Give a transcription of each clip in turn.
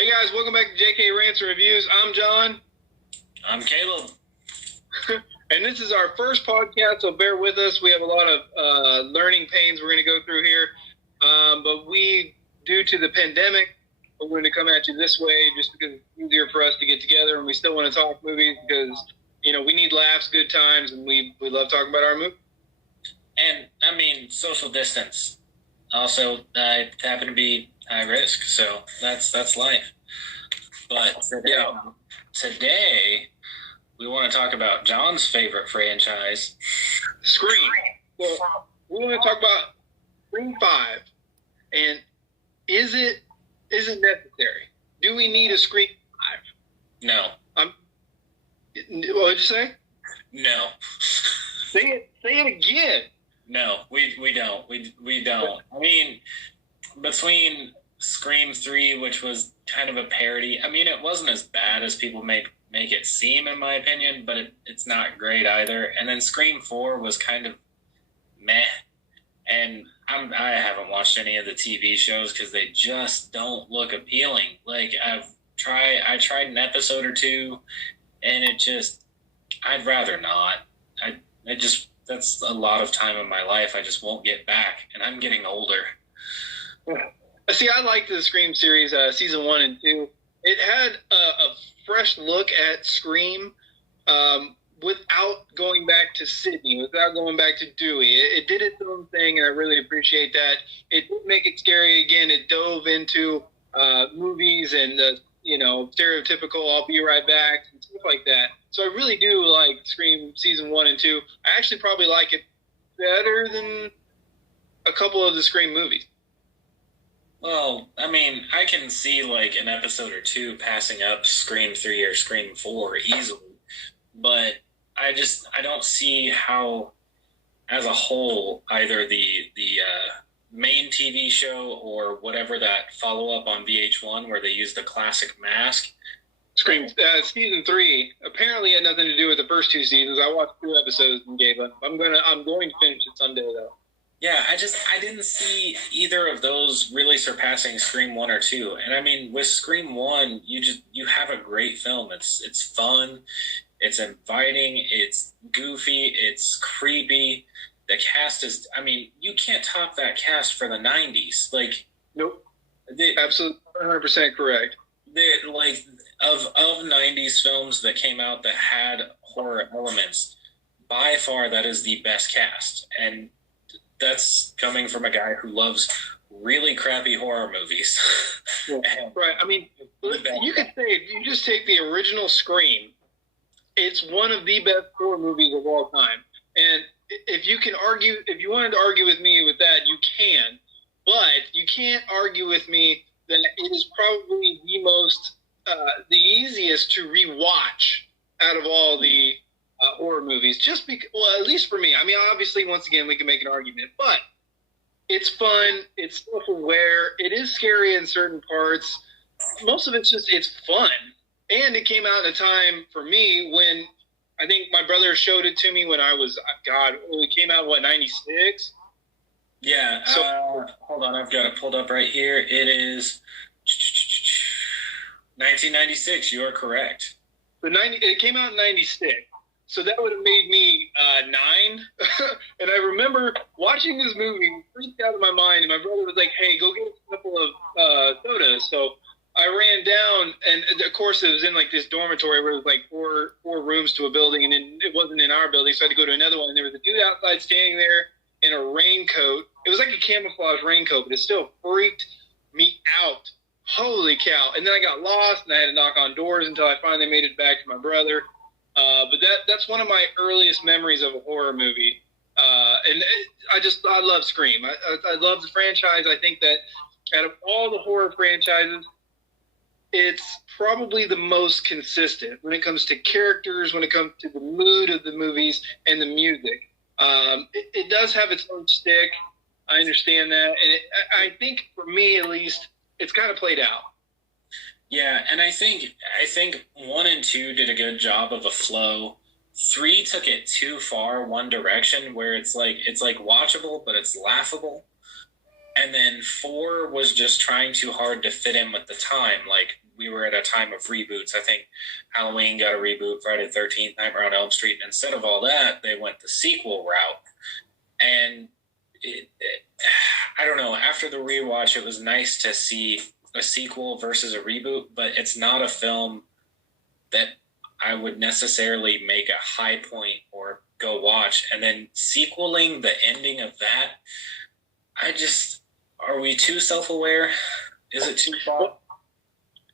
Hey guys, welcome back to JK Rants and Reviews. I'm John. I'm Caleb. And this is our first podcast, so bear with us. We have a lot of learning pains we're going to go through here. But due to the pandemic, we're going to come at you this way just because it's easier for us to get together, and we still want to talk movies because, we need laughs, good times, and we love talking about our movie. And, social distance. Also, I happen to be high risk, so that's life. But today we want to talk about John's favorite franchise, Scream. So we want to talk about Scream 5, and is it necessary? Do we need a Scream 5? No. What did you say? No. Say it again. No, we don't. We don't. Between Scream 3, which was kind of a parody, it wasn't as bad as people make it seem, in my opinion, but it's not great either. And then Scream 4 was kind of meh. And I haven't watched any of the TV shows because they just don't look appealing. Like, I tried an episode or two, and I'd rather not. That's a lot of time in my life I just won't get back, and I'm getting older. See, I liked the Scream series, season 1 and 2. It had a fresh look at Scream without going back to Sydney, without going back to Dewey. It did its own thing, and I really appreciate that. It didn't make it scary again. It dove into movies and stereotypical "I'll be right back" and stuff like that. So I really do like Scream season 1 and 2. I actually probably like it better than a couple of the Scream movies. Well, I can see like an episode or two passing up Scream 3 or Scream 4 easily, but I don't see how, as a whole, either the main TV show or whatever that follow-up on VH1 where they use the classic mask. Scream season 3 apparently had nothing to do with the first 2 seasons. I watched 2 episodes and gave up. I'm going to finish it someday though. Yeah, I didn't see either of those really surpassing Scream 1 or 2. And with Scream 1, you have a great film. It's fun, it's inviting, it's goofy, it's creepy. The cast is, you can't top that cast for the 90s. Like, nope. Absolutely 100% correct. Of 90s films that came out that had horror elements, by far that is the best cast. And that's coming from a guy who loves really crappy horror movies. Right. You could say if you just take the original Scream, it's one of the best horror movies of all time. And if you wanted to argue with me with that, you can. But you can't argue with me that it is probably the easiest to rewatch out of all the horror movies, just because, well, at least for me. Obviously, once again, we can make an argument, but it's fun, it's self-aware, it is scary in certain parts. Most of it's fun. And it came out at a time, for me, when I think my brother showed it to me when I was, it came out, 96? Yeah, so, hold on, I've got it pulled up right here. It is 1996, you are correct. It came out in 96. So that would have made me 9. And I remember watching this movie, freaked out of my mind, and my brother was like, hey, go get a couple of sodas. So I ran down, and of course it was in like this dormitory where it was like four rooms to a building, and it wasn't in our building, so I had to go to another one. And there was a dude outside standing there in a raincoat. It was like a camouflage raincoat, but it still freaked me out. Holy cow. And then I got lost, and I had to knock on doors until I finally made it back to my brother. But that's one of my earliest memories of a horror movie. And I love Scream. I love the franchise. I think that out of all the horror franchises, it's probably the most consistent when it comes to characters, when it comes to the mood of the movies and the music. It does have its own shtick. I understand that. And I think, for me at least, it's kind of played out. Yeah, and I think 1 and 2 did a good job of a flow. 3 took it too far one direction, where it's like watchable, but it's laughable. And then 4 was just trying too hard to fit in with the time. Like, we were at a time of reboots. I think Halloween got a reboot, Friday the 13th, Nightmare on Elm Street. And instead of all that, they went the sequel route. And I don't know, after the rewatch, it was nice to see a sequel versus a reboot, but it's not a film that I would necessarily make a high point or go watch. And then sequeling the ending of that, are we too self-aware? Is it too far?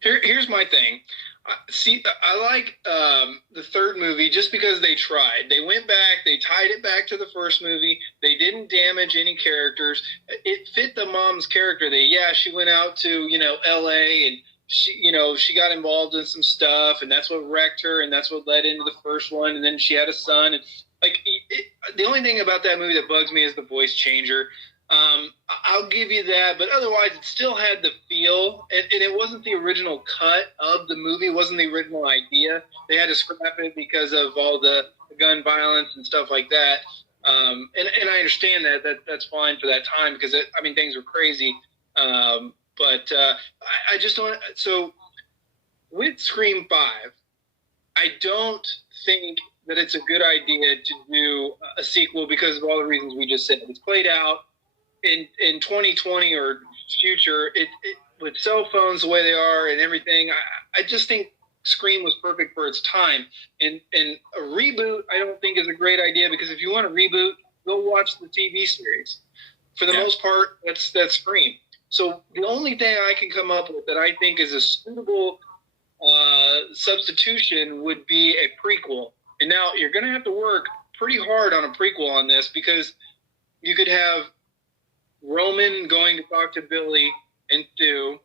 Here's my thing. I like the third movie just because they tried. They went back. They tied it back to the first movie. They didn't damage any characters. It fit the mom's character. She went out to, L.A. and she got involved in some stuff, and that's what wrecked her, and that's what led into the first one. And then she had a son. And the only thing about that movie that bugs me is the voice changer. I'll give you that, but otherwise it still had the feel, and it wasn't the original cut of the movie. It wasn't the original idea. They had to scrap it because of all the gun violence and stuff like that. And I understand that's fine for that time because things were crazy. But I just don't. So with Scream 5, I don't think that it's a good idea to do a sequel because of all the reasons we just said. It's played out. In 2020 or future, with cell phones the way they are and everything, I just think Scream was perfect for its time. And a reboot, I don't think is a great idea because if you want to reboot, go watch the TV series. For the most part, that's Scream. So the only thing I can come up with that I think is a suitable substitution would be a prequel. And now you're going to have to work pretty hard on a prequel on this because you could have Roman going to talk to Billy and Stu,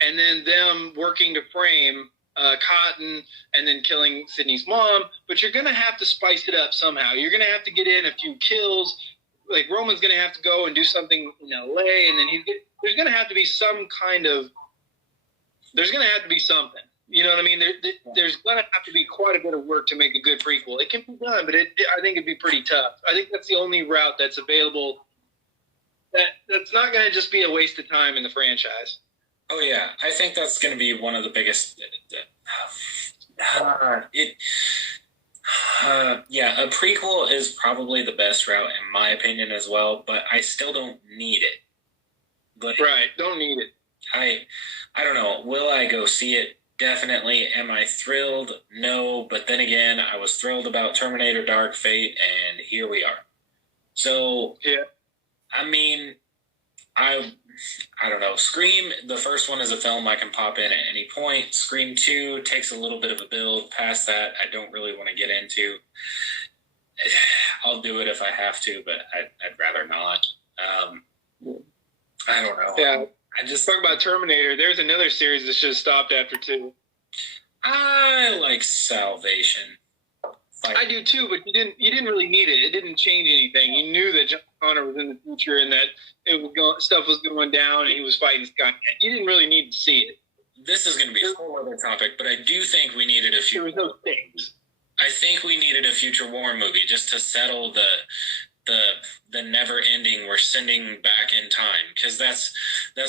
and then them working to frame Cotton and then killing Sydney's mom. But you're going to have to spice it up somehow. You're going to have to get in a few kills. Like Roman's going to have to go and do something in L.A., and then there's going to have to be some kind of – there's going to have to be something. You know what I mean? There's going to have to be quite a bit of work to make a good prequel. It can be done, but I think it'd be pretty tough. I think that's the only route that's available. That's not going to just be a waste of time in the franchise. Oh, yeah. I think that's going to be one of the biggest a prequel is probably the best route in my opinion as well, but I still don't need it. But don't need it. I don't know. Will I go see it? Definitely. Am I thrilled? No, but then again, I was thrilled about Terminator Dark Fate, and here we are. So, yeah. I mean, I don't know. Scream, the first one is a film I can pop in at any point. Scream 2 takes a little bit of a build. Past that, I don't really want to get into. I'll do it if I have to, but I'd rather not. I don't know. Yeah. I just talk about Terminator. There's another series that should have stopped after 2. I like Salvation. I do too, but you didn't really need it. It didn't change anything. You knew that John Connor was in the future and that stuff was going down and he was fighting Skynet. You didn't really need to see it. This is going to be a whole other topic, but I do think we needed a future. There was no things. I think we needed a future war movie just to settle the never ending. We're sending back in time because that's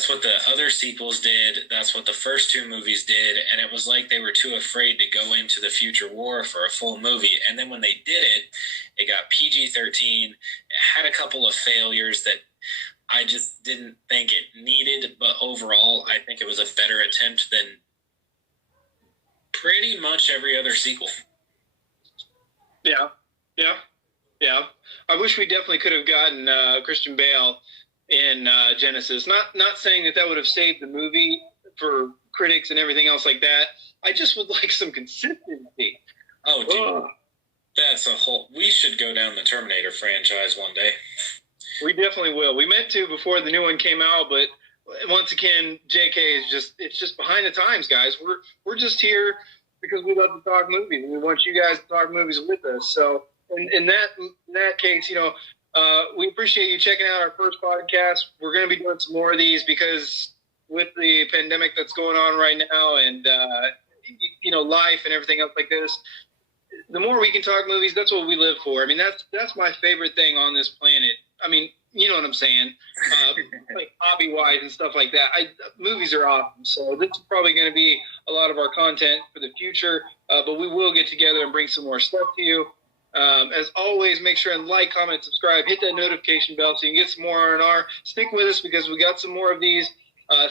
what the other sequels did. That's what the first 2 movies did, and it was like they were too afraid to go into the future war for a full movie. And then when they did it, it got PG-13. It had a couple of failures that I just didn't think it needed, but overall, I think it was a better attempt than pretty much every other sequel. Yeah. I wish we definitely could have gotten Christian Bale in Genesis. Not saying that would have saved the movie for critics and everything else like that. I just would like some consistency. Oh, dude. That's a whole... We should go down the Terminator franchise one day. We definitely will. We meant to before the new one came out, but once again, JK it's just behind the times, guys. We're just here because we love to talk movies, and we want you guys to talk movies with us. So in that case, we appreciate you checking out our first podcast. We're going to be doing some more of these because with the pandemic that's going on right now and, life and everything else like this, the more we can talk movies, that's what we live for. I mean, that's my favorite thing on this planet. I mean, you know what I'm saying, like hobby-wise and stuff like that. Movies are awesome, so this is probably going to be a lot of our content for the future, but we will get together and bring some more stuff to you. As always, make sure and like, comment, subscribe, hit that notification bell so you can get some more R&R. Stick with us because we got some more of these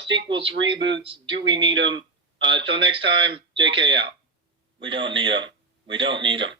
sequels, reboots. Do we need them? Until next time, JK out. We don't need them. We don't need them.